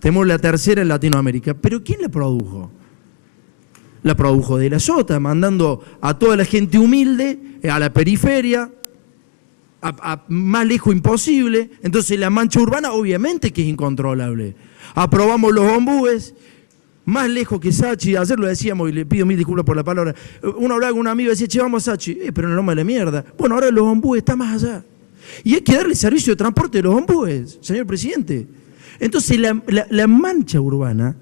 tenemos la tercera en Latinoamérica. ¿Pero quién la produjo? La produjo De la Sota, mandando a toda la gente humilde a la periferia, a más lejos imposible. Entonces la mancha urbana obviamente que es incontrolable. Aprobamos los ombúes, más lejos que Sachi. Ayer lo decíamos y le pido mil disculpas por la palabra. Uno hablaba con un amigo y decía, che, vamos a Sachi. Pero en el nombre de la mierda. Bueno, ahora los ombúes están más allá. Y hay que darle servicio de transporte a los ombúes, señor presidente. Entonces la mancha urbana,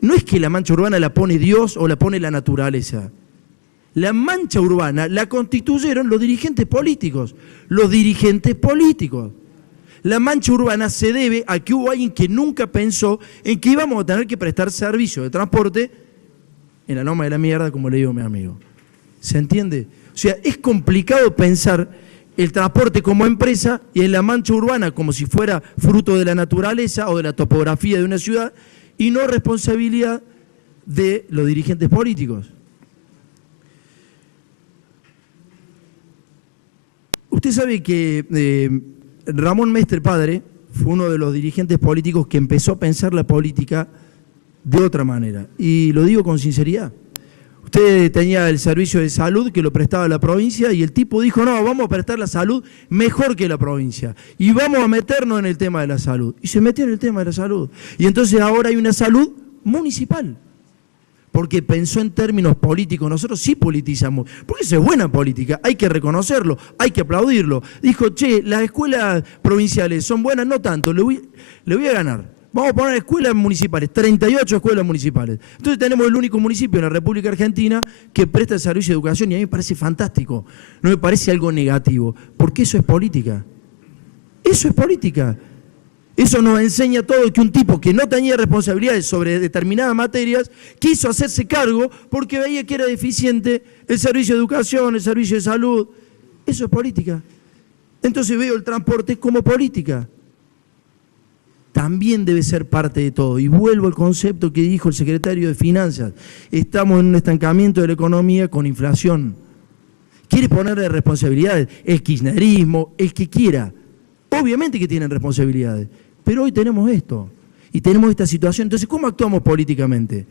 no es que la mancha urbana la pone Dios o la pone la naturaleza. La mancha urbana la constituyeron los dirigentes políticos. Los dirigentes políticos. La mancha urbana se debe a que hubo alguien que nunca pensó en que íbamos a tener que prestar servicio de transporte en la loma de la mierda, como le digo a mi amigo. ¿Se entiende? O sea, es complicado pensar el transporte como empresa y en la mancha urbana como si fuera fruto de la naturaleza o de la topografía de una ciudad y no responsabilidad de los dirigentes políticos. Usted sabe que Ramón Mestre padre fue uno de los dirigentes políticos que empezó a pensar la política de otra manera. Y lo digo con sinceridad. Usted tenía el servicio de salud que lo prestaba la provincia y el tipo dijo, no, vamos a prestar la salud mejor que la provincia. Y vamos a meternos en el tema de la salud. Y se metió en el tema de la salud. Y entonces ahora hay una salud municipal. Porque pensó en términos políticos. Nosotros sí politizamos, porque eso es buena política, hay que reconocerlo, hay que aplaudirlo. Dijo, che, las escuelas provinciales son buenas, no tanto, le voy a ganar. Vamos a poner escuelas municipales, 38 escuelas municipales. Entonces tenemos el único municipio en la República Argentina que presta el servicio de educación y a mí me parece fantástico, no me parece algo negativo, porque eso es política. Eso es política. Eso nos enseña todo que un tipo que no tenía responsabilidades sobre determinadas materias quiso hacerse cargo porque veía que era deficiente el servicio de educación, el servicio de salud. Eso es política. Entonces veo el transporte como política. También debe ser parte de todo. Y vuelvo al concepto que dijo el secretario de Finanzas. Estamos en un estancamiento de la economía con inflación. ¿Quiere ponerle responsabilidades? El kirchnerismo, el que quiera. Obviamente que tienen responsabilidades. Pero hoy tenemos esto, y tenemos esta situación. Entonces, ¿cómo actuamos políticamente?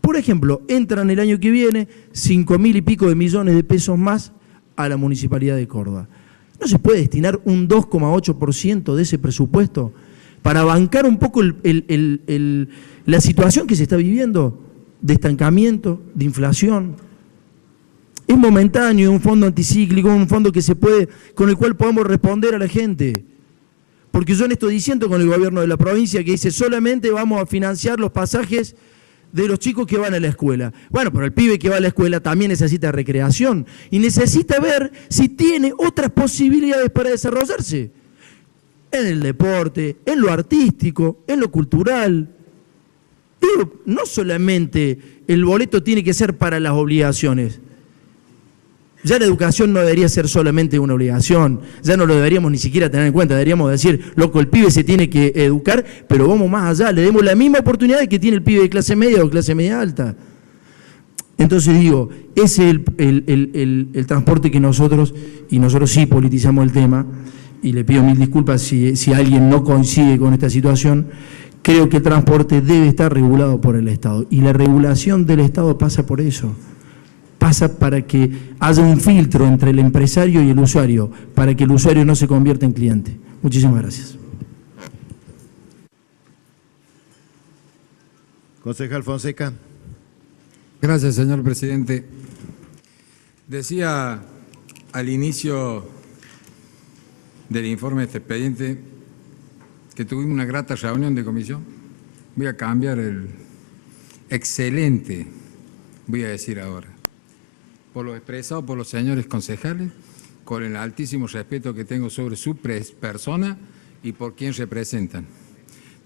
Por ejemplo, entran el año que viene 5.000 y pico de millones de pesos más a la Municipalidad de Córdoba. ¿No se puede destinar un 2,8% de ese presupuesto para bancar un poco la situación que se está viviendo de estancamiento, de inflación? Es momentáneo, un fondo anticíclico, un fondo que se puede, con el cual podemos responder a la gente. Porque yo no estoy diciendo con el gobierno de la provincia que dice solamente vamos a financiar los pasajes de los chicos que van a la escuela. Bueno, pero el pibe que va a la escuela también necesita recreación y necesita ver si tiene otras posibilidades para desarrollarse. En el deporte, en lo artístico, en lo cultural. Pero no solamente el boleto tiene que ser para las obligaciones. Ya la educación no debería ser solamente una obligación, ya no lo deberíamos ni siquiera tener en cuenta, deberíamos decir, loco, el pibe se tiene que educar, pero vamos más allá, le demos la misma oportunidad que tiene el pibe de clase media o clase media alta. Entonces digo, ese es el transporte que nosotros sí politizamos el tema, y le pido mil disculpas si alguien no coincide con esta situación. Creo que el transporte debe estar regulado por el Estado, y la regulación del Estado pasa por eso. Pasa para que haya un filtro entre el empresario y el usuario, para que el usuario no se convierta en cliente. Muchísimas gracias. Concejal Fonseca. Gracias, señor presidente. Decía al inicio del informe de este expediente que tuvimos una grata reunión de comisión. Voy a cambiar el excelente, voy a decir ahora, por lo expresado por los señores concejales, con el altísimo respeto que tengo sobre su persona y por quien representan.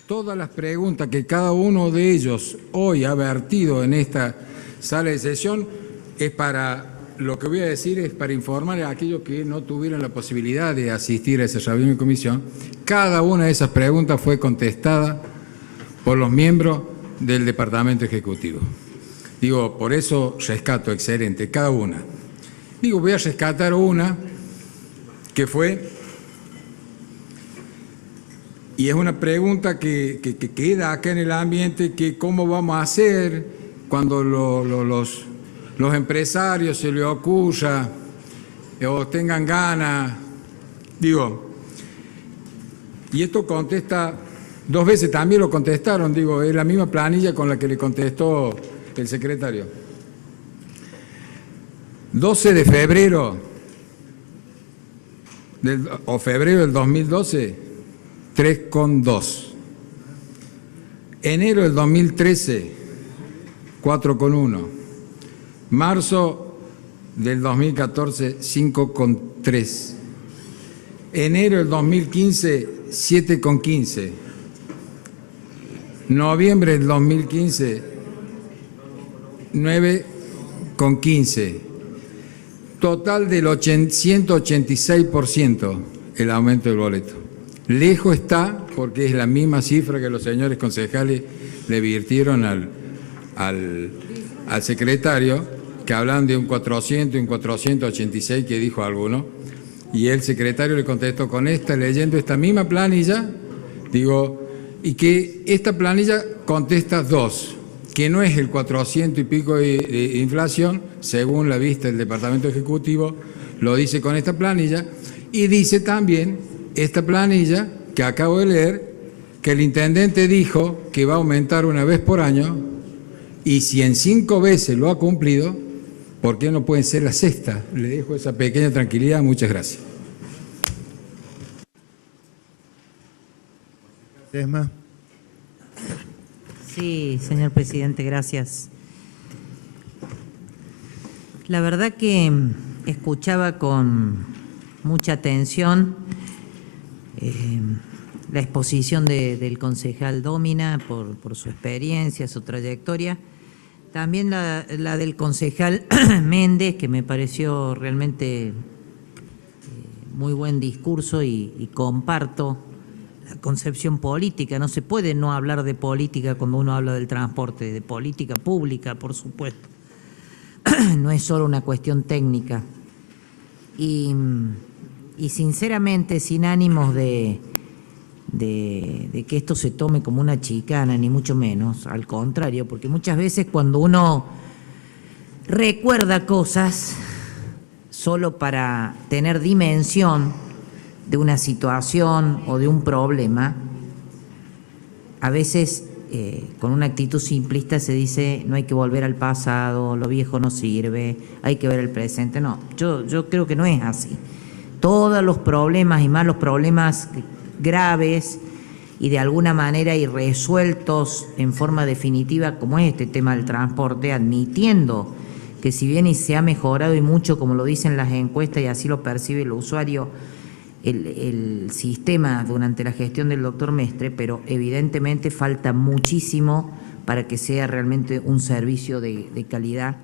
Todas las preguntas que cada uno de ellos hoy ha vertido en esta sala de sesión es para, lo que voy a decir es para informar a aquellos que no tuvieron la posibilidad de asistir a esa reunión de comisión. Cada una de esas preguntas fue contestada por los miembros del Departamento Ejecutivo. Digo, por eso rescato, excelente, cada una. Digo, voy a rescatar una que fue Y es una pregunta que queda acá en el ambiente, que cómo vamos a hacer cuando los empresarios se les ocurra o tengan ganas. Digo, y esto contesta, 2 veces también lo contestaron, digo, es la misma planilla con la que le contestó el secretario. 12 de febrero, o febrero del 2012, 3,2. Enero del 2013, 4,1. Marzo del 2014, 5,3. Enero del 2015, 7,15. Noviembre del 2015, 9,15. Total del 186% el aumento del boleto. Lejos está, porque es la misma cifra que los señores concejales le virtieron al secretario, que hablan de un 400 y un 486 que dijo alguno, y el secretario le contestó con leyendo esta misma planilla, digo, y que esta planilla contesta 2, que no es el 400 y pico de inflación, según la vista del Departamento Ejecutivo, lo dice con esta planilla, y dice también esta planilla que acabo de leer, que el intendente dijo que va a aumentar una vez por año, y si en 5 veces lo ha cumplido, ¿por qué no pueden ser la sexta? Le dejo esa pequeña tranquilidad, muchas gracias. Desma. Sí, señor presidente, gracias. La verdad que escuchaba con mucha atención la exposición del concejal Dómina por su experiencia, su trayectoria. También la del concejal Méndez, que me pareció realmente muy buen discurso y comparto la concepción política. No se puede no hablar de política cuando uno habla del transporte, de política pública, por supuesto. No es solo una cuestión técnica. Y sinceramente, sin ánimos de que esto se tome como una chicana, ni mucho menos, al contrario, porque muchas veces cuando uno recuerda cosas solo para tener dimensión de una situación o de un problema, a veces con una actitud simplista se dice no hay que volver al pasado, lo viejo no sirve, hay que ver el presente. No, yo creo que no es así. Todos los problemas y más los problemas graves y de alguna manera irresueltos en forma definitiva, como es este tema del transporte, admitiendo que si bien se ha mejorado y mucho, como lo dicen las encuestas y así lo percibe el usuario, el sistema durante la gestión del doctor Mestre, pero evidentemente falta muchísimo para que sea realmente un servicio de calidad.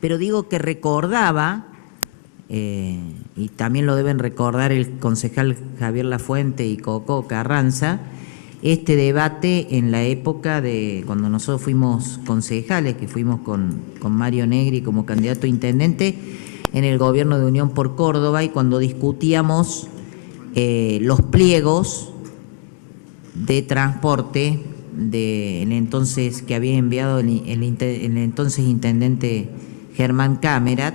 Pero digo que recordaba, y también lo deben recordar el concejal Javier Lafuente y Coco Carranza, este debate en la época de cuando nosotros fuimos concejales, que fuimos con Mario Negri como candidato a intendente en el gobierno de Unión por Córdoba, y cuando discutíamos los pliegos de transporte del entonces que había enviado el entonces intendente Germán Camerat,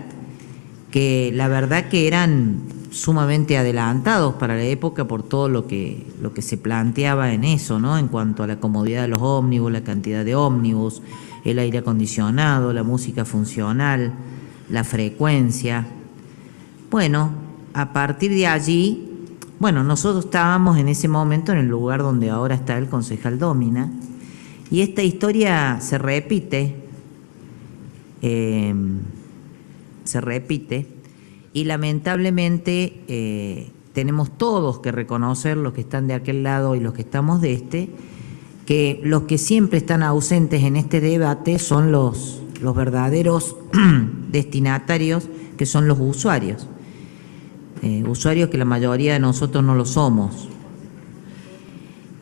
que la verdad que eran sumamente adelantados para la época por todo lo que se planteaba en eso, ¿no? En cuanto a la comodidad de los ómnibus, la cantidad de ómnibus, el aire acondicionado, la música funcional, la frecuencia. Bueno, a partir de allí, bueno, nosotros estábamos en ese momento en el lugar donde ahora está el concejal Dómina, y esta historia se repite, y lamentablemente tenemos todos que reconocer, los que están de aquel lado y los que estamos de este, que los que siempre están ausentes en este debate son los verdaderos destinatarios, que son los usuarios. Usuarios que la mayoría de nosotros no lo somos.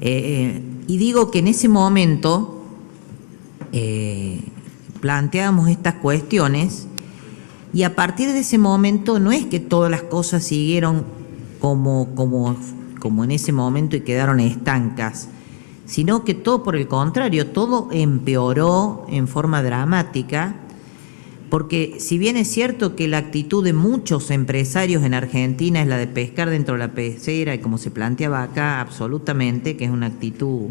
Y digo que en ese momento planteábamos estas cuestiones, y a partir de ese momento no es que todas las cosas siguieron como como en ese momento y quedaron estancas, sino que todo por el contrario, todo empeoró en forma dramática, porque si bien es cierto que la actitud de muchos empresarios en Argentina es la de pescar dentro de la pecera, y como se planteaba acá, absolutamente, que es una actitud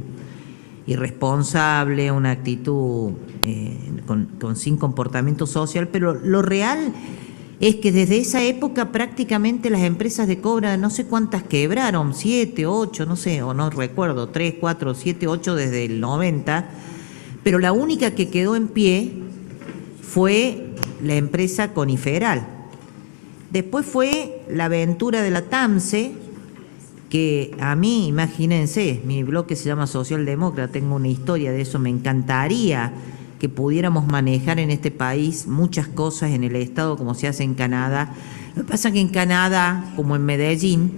irresponsable, una actitud sin comportamiento social, pero lo real es que desde esa época prácticamente las empresas de Cobra, no sé cuántas quebraron, 7, 8, no sé, o no recuerdo, 3, 4, 7, 8 desde el 90, pero la única que quedó en pie fue la empresa Coniferal. Después fue la aventura de la TAMSE, que a mí, imagínense, mi bloque se llama Socialdemócrata, tengo una historia de eso, me encantaría que pudiéramos manejar en este país muchas cosas en el Estado como se hace en Canadá. Lo que pasa es que en Canadá, como en Medellín,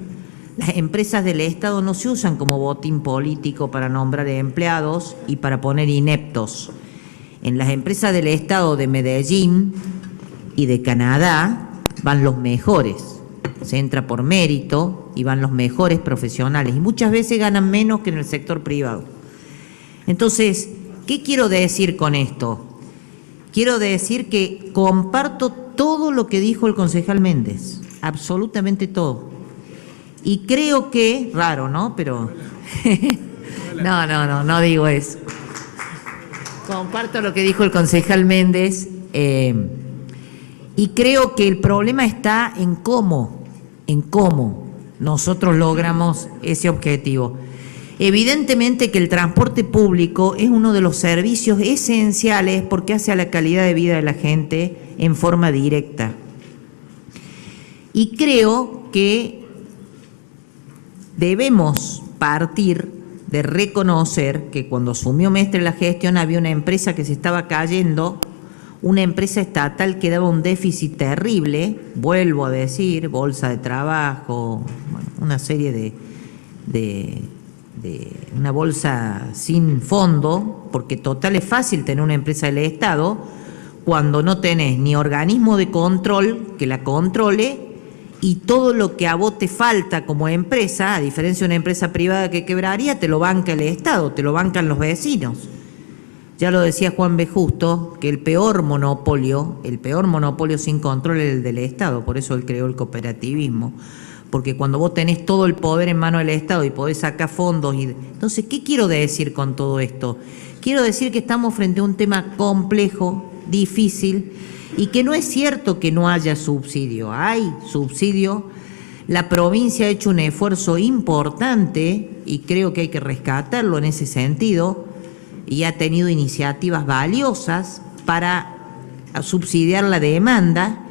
las empresas del Estado no se usan como botín político para nombrar empleados y para poner ineptos. En las empresas del Estado de Medellín y de Canadá van los mejores. Se entra por mérito y van los mejores profesionales y muchas veces ganan menos que en el sector privado. Entonces, ¿qué quiero decir con esto? Quiero decir que comparto todo lo que dijo el concejal Méndez, absolutamente todo. Y creo que, raro, ¿no? Pero no digo eso. Comparto lo que dijo el concejal Méndez y creo que el problema está en cómo nosotros logramos ese objetivo. Evidentemente que el transporte público es uno de los servicios esenciales porque hace a la calidad de vida de la gente en forma directa. Y creo que debemos partir de reconocer que cuando asumió Mestre la gestión había una empresa que se estaba cayendo, una empresa estatal que daba un déficit terrible, vuelvo a decir, bolsa de trabajo, bueno, una serie de una bolsa sin fondo, porque total es fácil tener una empresa del Estado cuando no tenés ni organismo de control que la controle y todo lo que a vos te falta como empresa, a diferencia de una empresa privada que quebraría, te lo banca el Estado, te lo bancan los vecinos. Ya lo decía Juan B. Justo, que el peor monopolio sin control es el del Estado, por eso él creó el cooperativismo. Porque cuando vos tenés todo el poder en manos del Estado y podés sacar fondos. Entonces, ¿qué quiero decir con todo esto? Quiero decir que estamos frente a un tema complejo, difícil, y que no es cierto que no haya subsidio. Hay subsidio. La provincia ha hecho un esfuerzo importante y creo que hay que rescatarlo en ese sentido y ha tenido iniciativas valiosas para subsidiar la demanda.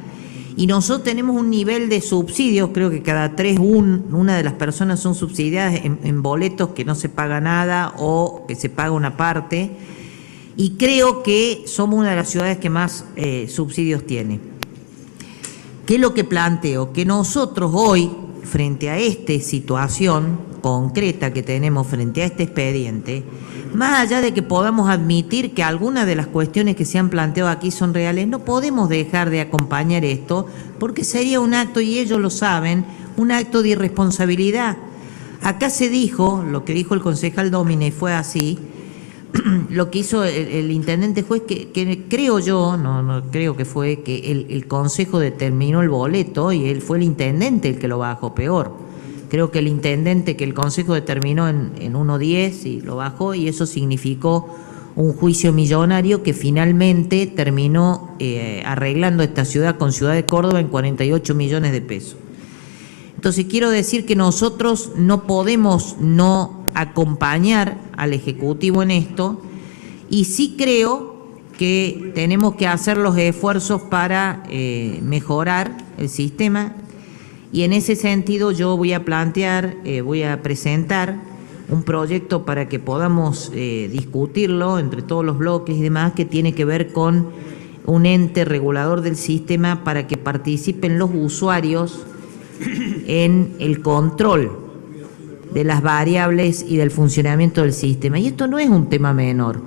Y nosotros tenemos un nivel de subsidios, creo que cada 3, una de las personas son subsidiadas en boletos que no se paga nada o que se paga una parte. Y creo que somos una de las ciudades que más subsidios tiene. ¿Qué es lo que planteo? Que nosotros hoy, frente a esta situación concreta que tenemos, frente a este expediente, más allá de que podamos admitir que algunas de las cuestiones que se han planteado aquí son reales, no podemos dejar de acompañar esto porque sería un acto, y ellos lo saben, un acto de irresponsabilidad. Acá se dijo, lo que dijo el concejal Domine fue así, lo que hizo el intendente juez, que creo yo, no creo que fue, que el consejo determinó el boleto y él fue el intendente el que lo bajó, peor. Creo que el consejo determinó en 1.10 y lo bajó, y eso significó un juicio millonario que finalmente terminó arreglando esta ciudad con Ciudad de Córdoba en 48 millones de pesos. Entonces quiero decir que nosotros no podemos no acompañar al Ejecutivo en esto, y sí creo que tenemos que hacer los esfuerzos para mejorar el sistema. Y en ese sentido yo voy a presentar un proyecto para que podamos discutirlo entre todos los bloques y demás, que tiene que ver con un ente regulador del sistema para que participen los usuarios en el control de las variables y del funcionamiento del sistema. Y esto no es un tema menor,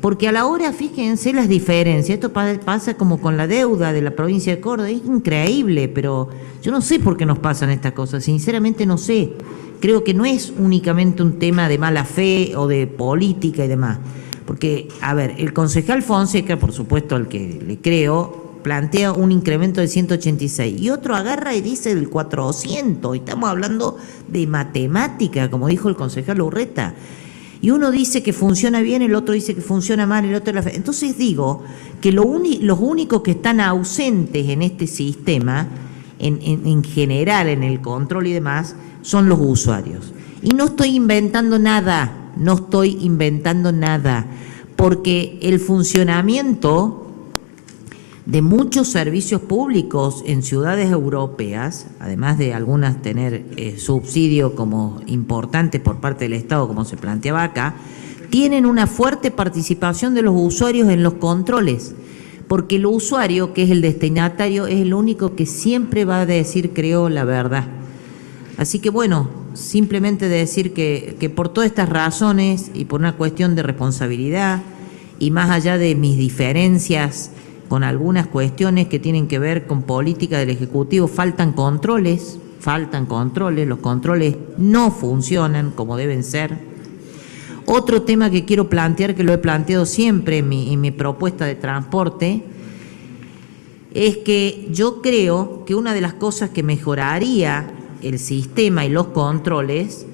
porque a la hora, fíjense las diferencias, esto pasa como con la deuda de la provincia de Córdoba, es increíble, pero yo no sé por qué nos pasan estas cosas, sinceramente no sé. creo que no es únicamente un tema de mala fe o de política y demás. Porque, a ver, el concejal Fonseca, por supuesto al que le creo, plantea un incremento de 186 y otro agarra y dice del 400. Y estamos hablando de matemática, como dijo el concejal Urreta. Y uno dice que funciona bien, el otro dice que funciona mal, el otro... Entonces digo que los únicos que están ausentes en este sistema, en general, en el control y demás, son los usuarios. Y no estoy inventando nada, porque el funcionamiento de muchos servicios públicos en ciudades europeas, además de algunas tener subsidio como importante por parte del Estado, como se planteaba acá, tienen una fuerte participación de los usuarios en los controles, porque el usuario, que es el destinatario, es el único que siempre va a decir, creo, la verdad. Así que bueno, simplemente decir que por todas estas razones y por una cuestión de responsabilidad y más allá de mis diferencias con algunas cuestiones que tienen que ver con política del Ejecutivo, faltan controles, los controles no funcionan como deben ser. Otro tema que quiero plantear, que lo he planteado siempre en mi propuesta de transporte, es que yo creo que una de las cosas que mejoraría el sistema y los controles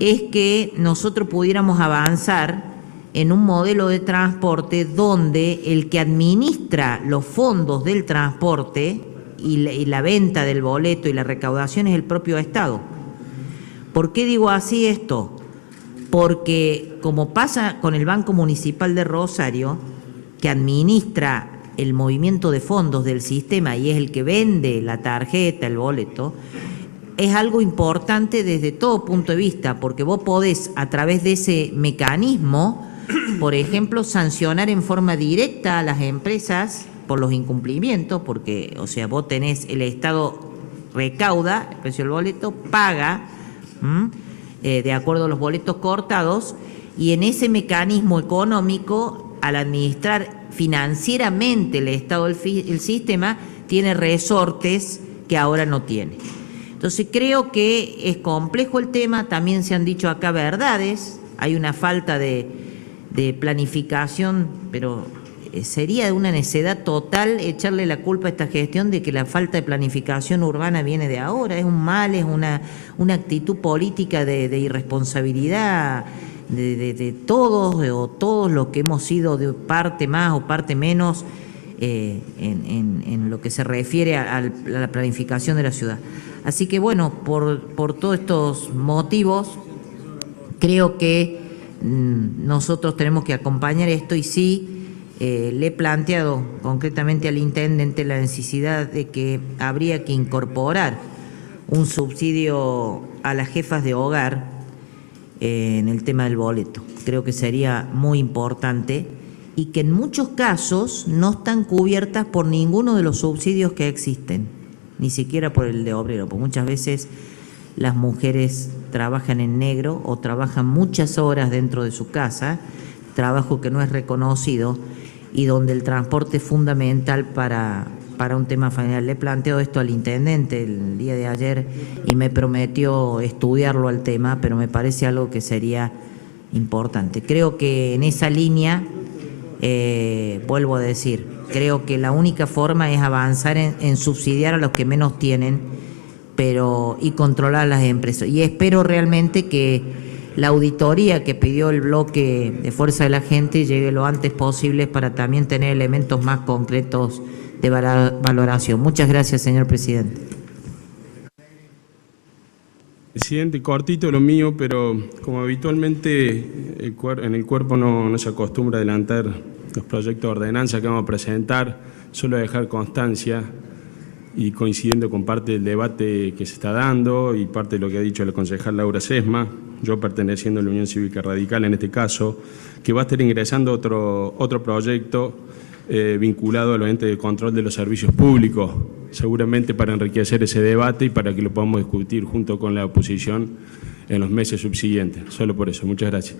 es que nosotros pudiéramos avanzar en un modelo de transporte donde el que administra los fondos del transporte y la venta del boleto y la recaudación es el propio Estado. ¿Por qué digo así esto? Porque como pasa con el Banco Municipal de Rosario, que administra el movimiento de fondos del sistema y es el que vende la tarjeta, el boleto, es algo importante desde todo punto de vista, porque vos podés a través de ese mecanismo, por ejemplo, sancionar en forma directa a las empresas por los incumplimientos, porque, o sea, vos tenés, el Estado recauda el precio del boleto, paga de acuerdo a los boletos cortados, y en ese mecanismo económico, al administrar financieramente el Estado el sistema, tiene resortes que ahora no tiene. Entonces creo que es complejo el tema, también se han dicho acá verdades, hay una falta de planificación, pero sería de una necedad total echarle la culpa a esta gestión de que la falta de planificación urbana viene de ahora, es un mal, es una actitud política de irresponsabilidad de todos o todos los que hemos sido de parte más o parte menos en lo que se refiere a la planificación de la ciudad. Así que bueno, por todos estos motivos, creo que nosotros tenemos que acompañar esto y sí, le he planteado concretamente al intendente la necesidad de que habría que incorporar un subsidio a las jefas de hogar en el tema del boleto. Creo que sería muy importante y que en muchos casos no están cubiertas por ninguno de los subsidios que existen, ni siquiera por el de obrero, porque muchas veces las mujeres trabajan en negro o trabajan muchas horas dentro de su casa, trabajo que no es reconocido y donde el transporte es fundamental para un tema familiar. Le he planteado esto al intendente el día de ayer y me prometió estudiarlo al tema, pero me parece algo que sería importante. Creo que en esa línea, vuelvo a decir, creo que la única forma es avanzar en subsidiar a los que menos tienen, y controlar a las empresas. Y espero realmente que la auditoría que pidió el bloque de Fuerza de la Gente llegue lo antes posible para también tener elementos más concretos de valoración. Muchas gracias, señor presidente. Presidente, cortito lo mío, pero como habitualmente en el cuerpo no se acostumbra a adelantar los proyectos de ordenanza que vamos a presentar, solo dejar constancia y coincidiendo con parte del debate que se está dando y parte de lo que ha dicho la concejal Laura Sesma, yo perteneciendo a la Unión Cívica Radical en este caso, que va a estar ingresando otro proyecto vinculado a los entes de control de los servicios públicos, seguramente para enriquecer ese debate y para que lo podamos discutir junto con la oposición en los meses subsiguientes. Solo por eso. Muchas gracias.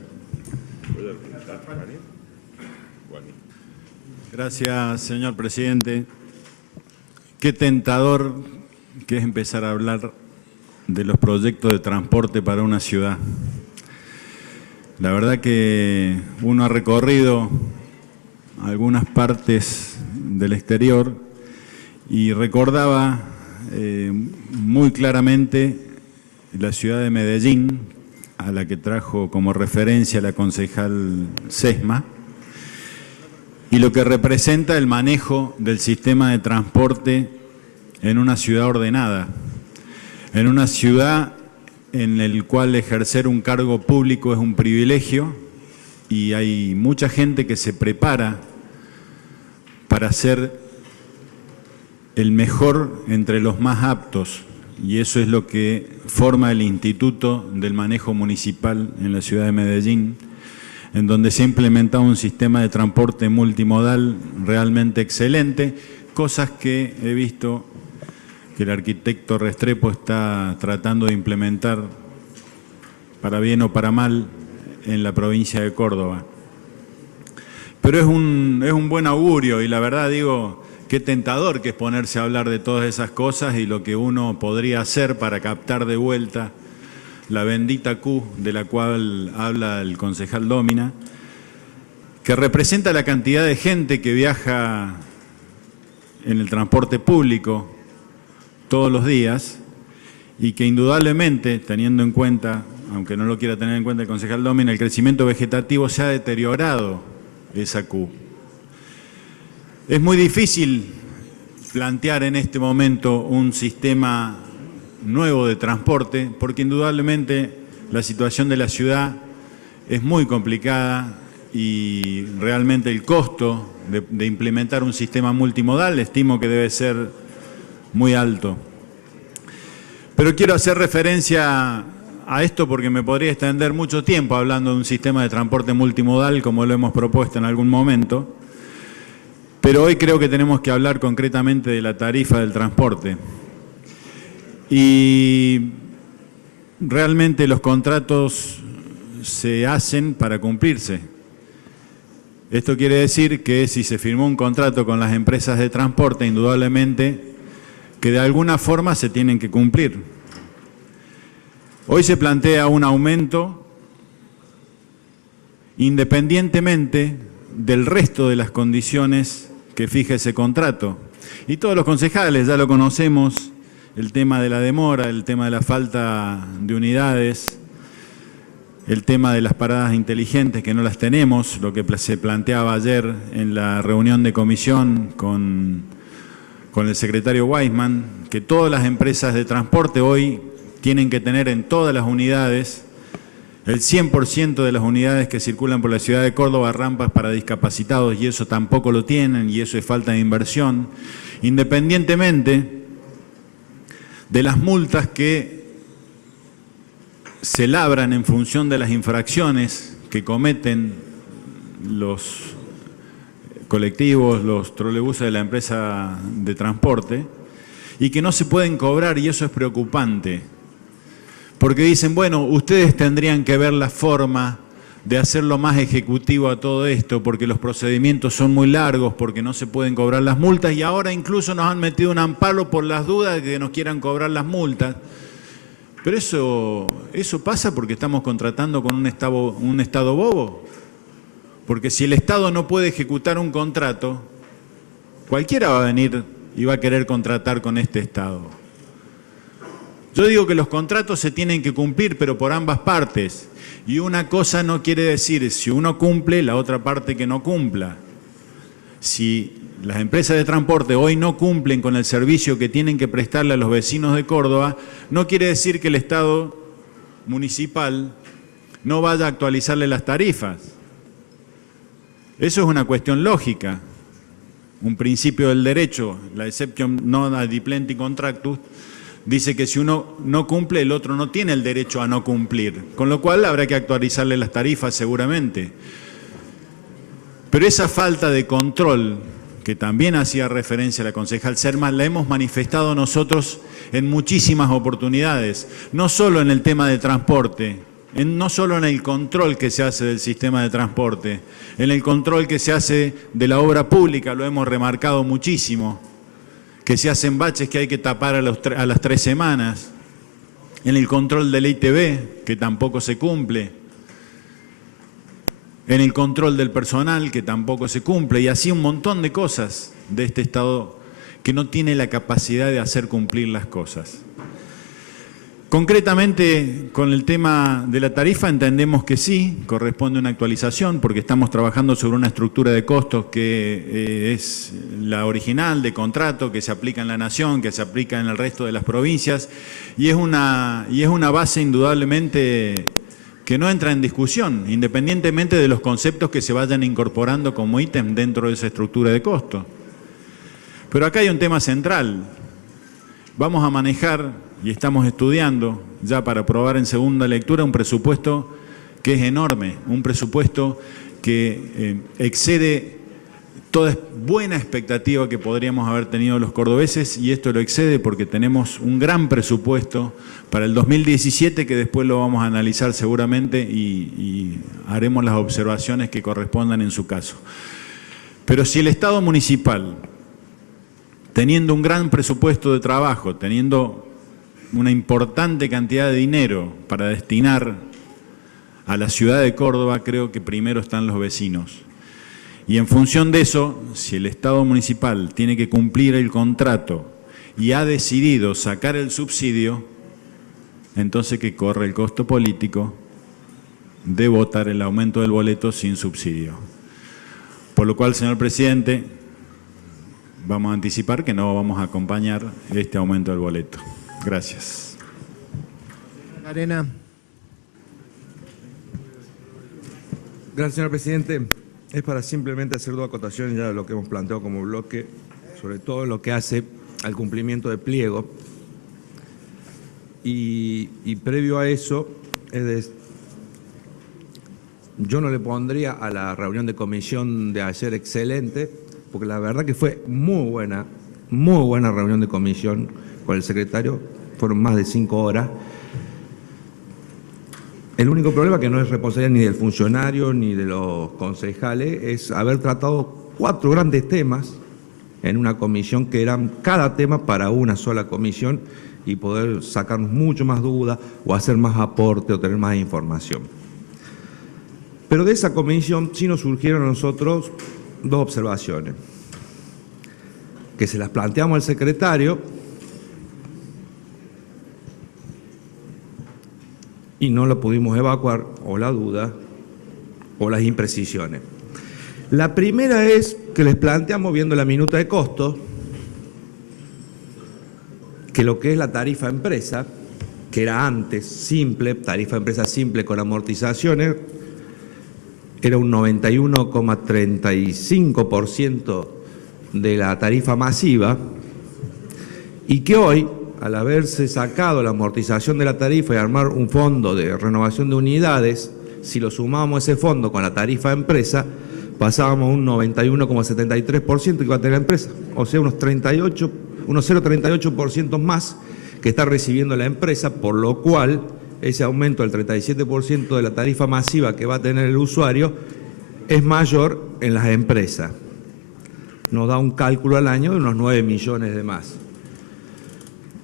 Gracias, señor presidente. Qué tentador que es empezar a hablar de los proyectos de transporte para una ciudad. La verdad que uno ha recorrido algunas partes del exterior y recordaba muy claramente la ciudad de Medellín, a la que trajo como referencia la concejal Sesma, y lo que representa el manejo del sistema de transporte en una ciudad ordenada, en una ciudad en la cual ejercer un cargo público es un privilegio y hay mucha gente que se prepara para ser el mejor entre los más aptos, y eso es lo que forma el Instituto del Manejo Municipal en la ciudad de Medellín, en donde se ha implementado un sistema de transporte multimodal realmente excelente, cosas que he visto que el arquitecto Restrepo está tratando de implementar, para bien o para mal, en la provincia de Córdoba. Pero es un buen augurio y la verdad digo, qué tentador que es ponerse a hablar de todas esas cosas y lo que uno podría hacer para captar de vuelta la bendita Q de la cual habla el concejal Dómina, que representa la cantidad de gente que viaja en el transporte público todos los días y que indudablemente, teniendo en cuenta, aunque no lo quiera tener en cuenta el concejal Dómina, el crecimiento vegetativo se ha deteriorado esa Q. Es muy difícil plantear en este momento un sistema nuevo de transporte porque indudablemente la situación de la ciudad es muy complicada y realmente el costo de implementar un sistema multimodal estimo que debe ser muy alto. Pero quiero hacer referencia a esto porque me podría extender mucho tiempo hablando de un sistema de transporte multimodal como lo hemos propuesto en algún momento, pero hoy creo que tenemos que hablar concretamente de la tarifa del transporte. Y realmente los contratos se hacen para cumplirse. Esto quiere decir que si se firmó un contrato con las empresas de transporte, indudablemente que de alguna forma se tienen que cumplir. Hoy se plantea un aumento independientemente del resto de las condiciones que fija ese contrato. Y todos los concejales ya lo conocemos, el tema de la demora, el tema de la falta de unidades, el tema de las paradas inteligentes que no las tenemos, lo que se planteaba ayer en la reunión de comisión con el secretario Weisman, que todas las empresas de transporte hoy tienen que tener en todas las unidades, el 100% de las unidades que circulan por la ciudad de Córdoba, rampas para discapacitados, y eso tampoco lo tienen, y eso es falta de inversión, independientemente de las multas que se labran en función de las infracciones que cometen los colectivos, los trolebuses de la empresa de transporte, y que no se pueden cobrar, y eso es preocupante. Porque dicen, bueno, ustedes tendrían que ver la forma de hacerlo más ejecutivo a todo esto, porque los procedimientos son muy largos, porque no se pueden cobrar las multas, y ahora incluso nos han metido un amparo por las dudas de que nos quieran cobrar las multas. Pero eso pasa porque estamos contratando con un Estado bobo. Porque si el Estado no puede ejecutar un contrato, cualquiera va a venir y va a querer contratar con este Estado. Yo digo que los contratos se tienen que cumplir, pero por ambas partes. Y una cosa no quiere decir, si uno cumple, la otra parte que no cumpla. Si las empresas de transporte hoy no cumplen con el servicio que tienen que prestarle a los vecinos de Córdoba, no quiere decir que el Estado municipal no vaya a actualizarle las tarifas. Eso es una cuestión lógica. Un principio del derecho, la exception non adiplenti contractus, dice que si uno no cumple, el otro no tiene el derecho a no cumplir, con lo cual habrá que actualizarle las tarifas seguramente. Pero esa falta de control, que también hacía referencia la concejal Serma, la hemos manifestado nosotros en muchísimas oportunidades, no solo en el tema de transporte, no solo en el control que se hace del sistema de transporte, en el control que se hace de la obra pública, lo hemos remarcado muchísimo, que se hacen baches que hay que tapar a las 3 semanas, en el control del ITV, que tampoco se cumple, en el control del personal, que tampoco se cumple, y así un montón de cosas de este Estado que no tiene la capacidad de hacer cumplir las cosas. Concretamente, con el tema de la tarifa, entendemos que sí, corresponde una actualización, porque estamos trabajando sobre una estructura de costos que es la original de contrato, que se aplica en la Nación, que se aplica en el resto de las provincias, y es una base indudablemente que no entra en discusión, independientemente de los conceptos que se vayan incorporando como ítem dentro de esa estructura de costos. Pero acá hay un tema central. Vamos a manejar, y estamos estudiando ya para aprobar en segunda lectura, un presupuesto que es enorme, un presupuesto que excede toda buena expectativa que podríamos haber tenido los cordobeses, y esto lo excede porque tenemos un gran presupuesto para el 2017 que después lo vamos a analizar seguramente y haremos las observaciones que correspondan en su caso. Pero si el Estado municipal, teniendo un gran presupuesto de trabajo, teniendo una importante cantidad de dinero para destinar a la ciudad de Córdoba, creo que primero están los vecinos. Y en función de eso, si el Estado municipal tiene que cumplir el contrato y ha decidido sacar el subsidio, entonces que corre el costo político de votar el aumento del boleto sin subsidio. Por lo cual, señor presidente, vamos a anticipar que no vamos a acompañar este aumento del boleto. Gracias. Arena. Gracias, señor presidente. Es para simplemente hacer dos acotaciones ya de lo que hemos planteado como bloque, sobre todo lo que hace al cumplimiento de pliego. Y previo a eso, yo no le pondría a la reunión de comisión de ayer excelente, porque la verdad que fue muy buena reunión de comisión con el secretario, fueron más de 5 horas. El único problema, que no es responsabilidad ni del funcionario ni de los concejales, es haber tratado 4 grandes temas en una comisión que eran cada tema para una sola comisión y poder sacarnos mucho más dudas o hacer más aporte o tener más información. Pero de esa comisión sí nos surgieron a nosotros 2 observaciones, que se las planteamos al secretario y no lo pudimos evacuar, o la duda, o las imprecisiones. La primera es que les planteamos, viendo la minuta de costos, que lo que es la tarifa empresa, que era antes simple, tarifa empresa simple con amortizaciones, era un 91,35% de la tarifa masiva, y que hoy, al haberse sacado la amortización de la tarifa y armar un fondo de renovación de unidades, si lo sumamos ese fondo con la tarifa empresa, pasábamos a un 91,73% que va a tener la empresa, o sea, unos 0,38% más que está recibiendo la empresa, por lo cual ese aumento del 37% de la tarifa masiva que va a tener el usuario es mayor en las empresas. Nos da un cálculo al año de unos 9 millones de más.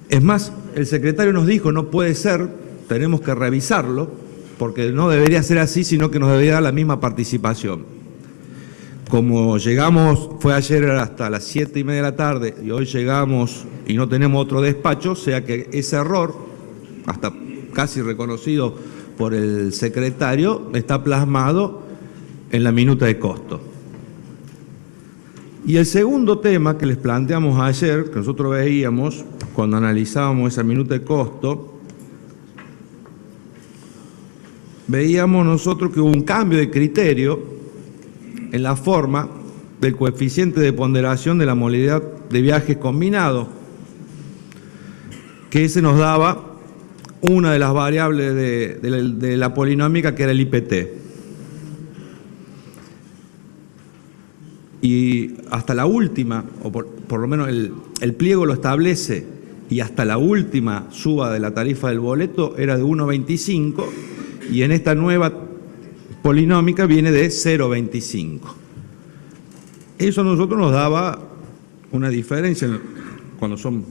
Es más, el secretario nos dijo, no puede ser, tenemos que revisarlo, porque no debería ser así, sino que nos debería dar la misma participación. Como llegamos, fue ayer hasta las 7:30 de la tarde, y hoy llegamos y no tenemos otro despacho, o sea que ese error, hasta casi reconocido por el secretario, está plasmado en la minuta de costo. Y el segundo tema que les planteamos ayer, que nosotros veíamos cuando analizábamos esa minuta de costo, veíamos nosotros que hubo un cambio de criterio en la forma del coeficiente de ponderación de la modalidad de viajes combinados, que ese nos daba una de las variables de la polinómica, que era el IPT. Y hasta la última, o por lo menos el pliego lo establece, y hasta la última suba de la tarifa del boleto era de 1,25, y en esta nueva polinómica viene de 0,25. Eso a nosotros nos daba una diferencia cuando son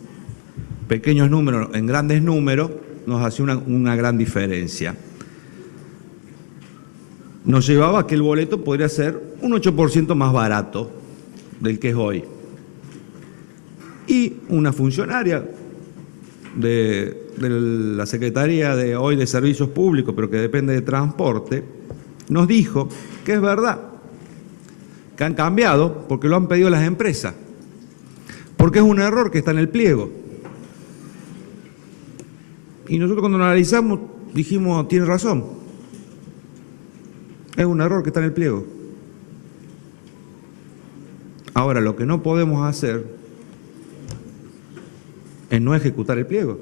pequeños números en grandes números, nos hacía una gran diferencia. Nos llevaba a que el boleto podría ser un 8% más barato del que es hoy. Y una funcionaria de la Secretaría de hoy de Servicios Públicos, pero que depende de Transporte, nos dijo que es verdad, que han cambiado porque lo han pedido las empresas, porque es un error que está en el pliego. Y nosotros cuando lo analizamos dijimos, tiene razón, es un error que está en el pliego. Ahora, lo que no podemos hacer es no ejecutar el pliego.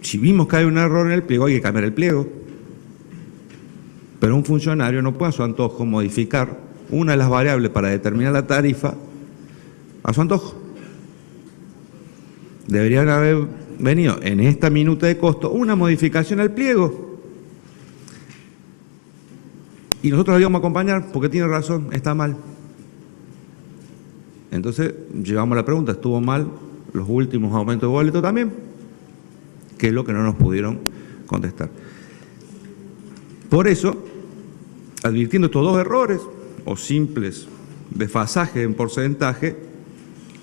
Si vimos que hay un error en el pliego, hay que cambiar el pliego. Pero un funcionario no puede a su antojo modificar una de las variables para determinar la tarifa a su antojo. Deberían haber venido en esta minuta de costo una modificación al pliego. Y nosotros la íbamos a acompañar porque tiene razón, está mal. Entonces, llevamos la pregunta, ¿estuvo mal los últimos aumentos de boleto también? Que es lo que no nos pudieron contestar. Por eso, advirtiendo estos dos errores, o simples desfasajes en porcentaje,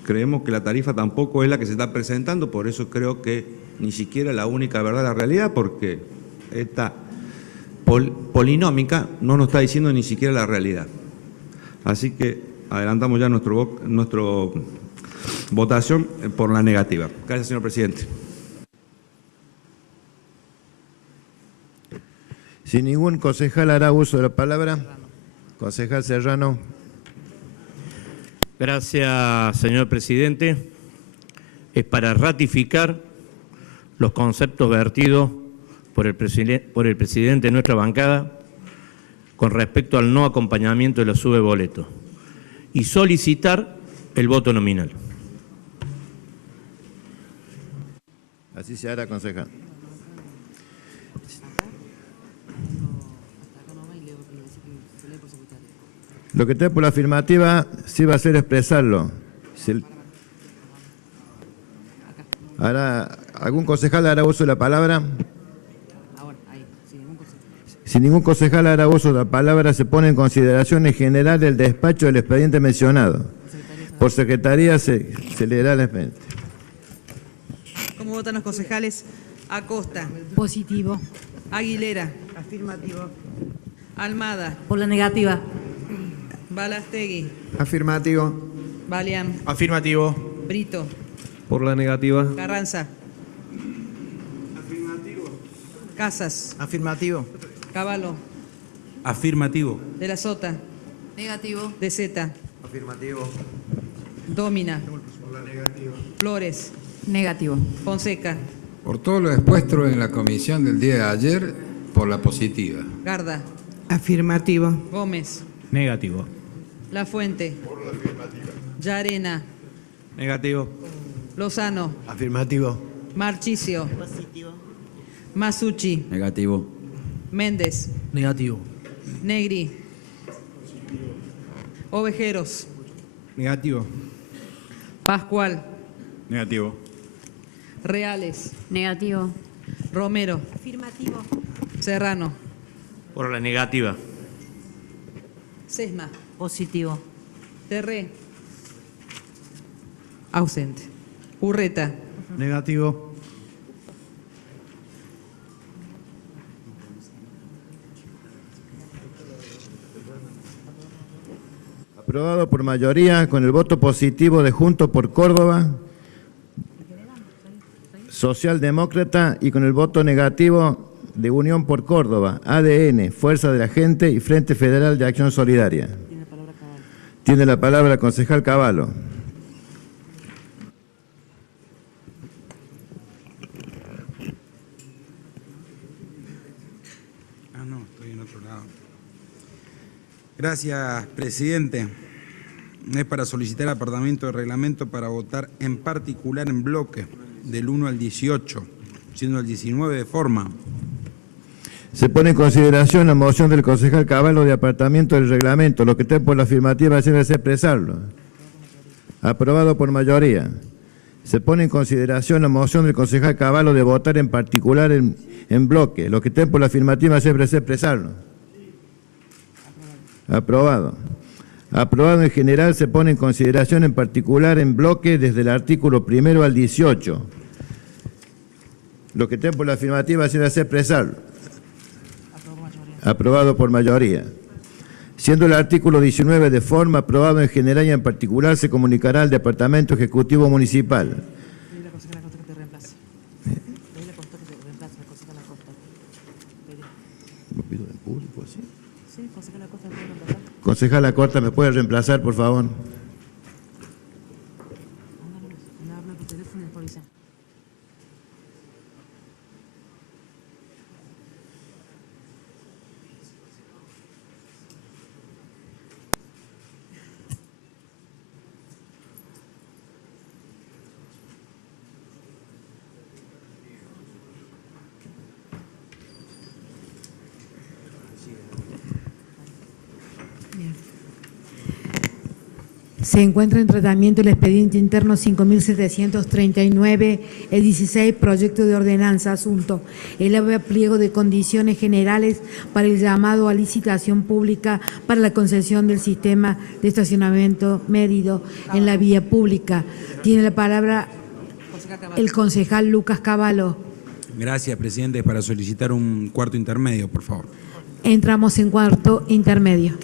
creemos que la tarifa tampoco es la que se está presentando, por eso creo que ni siquiera la única verdad de la realidad, porque esta polinómica no nos está diciendo ni siquiera la realidad. Así que adelantamos ya nuestra votación por la negativa. Gracias, señor presidente. Si ningún concejal hará uso de la palabra, concejal Serrano. Gracias, señor presidente. Es para ratificar los conceptos vertidos por el presidente de nuestra bancada con respecto al no acompañamiento de los subboletos y solicitar el voto nominal. Así se hará, concejal. Lo que está por la afirmativa sí va a ser expresarlo. ¿Algún concejal hará uso de la palabra? Si ningún concejal hará uso de la palabra, se pone en consideración en general el despacho del expediente mencionado. Por secretaría se leerá el expediente. ¿Cómo votan los concejales? Acosta. Positivo. Aguilera. Afirmativo. Almada. Por la negativa. Balastegui. Afirmativo. Balián. Afirmativo. Brito. Por la negativa. Carranza. Afirmativo. Casas. Afirmativo. Cavallo. Afirmativo. De la Sota. Negativo. De Zeta. Afirmativo. Dómina. Por la negativa. Flores. Negativo. Fonseca. Por todo lo expuesto en la comisión del día de ayer, por la positiva. Garda. Afirmativo. Gómez. Negativo. La Fuente. Por la afirmativa. Llarena. Negativo. Lozano. Afirmativo. Marchicio. Positivo. Masucci. Negativo. Méndez. Negativo. Negri. Ovejeros. Negativo. Pascual. Negativo. Reales. Negativo. Romero. Afirmativo. Serrano. Por la negativa. Sesma. Positivo. Terré. Ausente. Urreta. Negativo. Aprobado por mayoría con el voto positivo de Juntos por Córdoba, Socialdemócrata, y con el voto negativo de Unión por Córdoba, ADN, Fuerza de la Gente y Frente Federal de Acción Solidaria. Tiene la palabra el concejal Cavallo. No, estoy en otro lado. Gracias, presidente. Es para solicitar apartamiento de reglamento para votar en particular en bloque del 1 al 18, siendo el 19 de forma. Se pone en consideración la moción del concejal Cavallo de apartamiento del reglamento. Lo que esté por la afirmativa debe expresarlo. Aprobado por mayoría. Se pone en consideración la moción del concejal Cavallo de votar en particular en bloque. Los que estén por la afirmativa siempre se expresarlo. Aprobado. Aprobado en general, se pone en consideración en particular en bloque desde el artículo 1 al 18. Los que estén por la afirmativa siempre se expresarlo. Aprobado por mayoría. Siendo el artículo 19 de forma aprobado en general y en particular, se comunicará al Departamento Ejecutivo Municipal. Concejal Acosta, ¿me puede reemplazar, por favor? Se encuentra en tratamiento el expediente interno 5.739, el 16, proyecto de ordenanza, asunto, elabora pliego de condiciones generales para el llamado a licitación pública para la concesión del sistema de estacionamiento medido en la vía pública. Tiene la palabra el concejal Lucas Cavallo. Gracias, presidente. Para solicitar un cuarto intermedio, por favor. Entramos en cuarto intermedio.